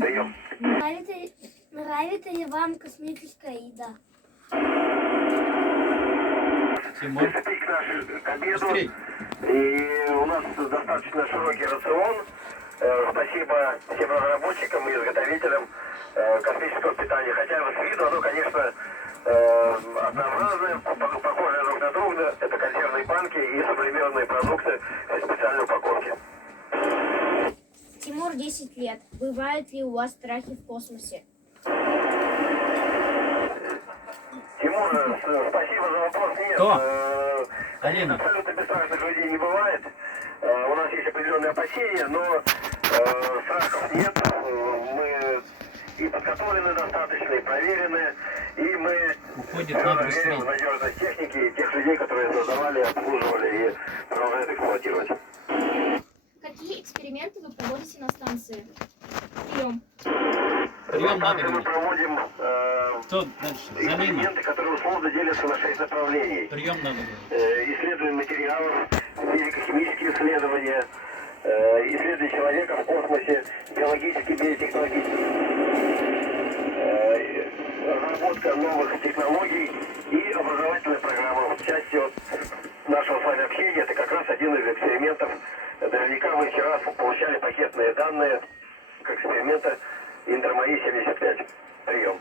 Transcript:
Прием. Нравится ли вам космическая еда? Тимур, Приступить к нашей к обеду. быстрей. И у нас достаточно широкий рацион. Спасибо всем разработчикам и изготовителям космического питания. Хотя с виду оно, конечно, однообразное, похожее друг на друга. Это консервные банки и современные продукты в специальной упаковке. Тимур, 10 лет. Бывают ли у вас страхи в космосе? Тимур, спасибо за вопрос. Нет. Кто? Алина. Абсолютно бесстрашных людей не бывает. У нас есть определенные опасения, но страхов нет. Мы и подготовлены достаточно, и проверены, и мы Уходит, надо верим быстрее. в надежность техники и тех людей, которые создавали, обслуживали и продолжают эксплуатировать. Какие эксперименты вы проводите на станции? Прием. Прием надо Мы говорить. проводим Кто дальше? Залина. эксперименты, которые условно делятся на 6 направлений. Прием надо говорить. Исследование материалов, физико-химические исследования, исследование человека в космосе, биологические, биотехнологические, разработка новых технологий и образовательная программа. В части вот нашего с вами общения это как раз один из экспериментов. Наверняка вы вчера получали пакетные данные к эксперимента Интермаи-75. Прием.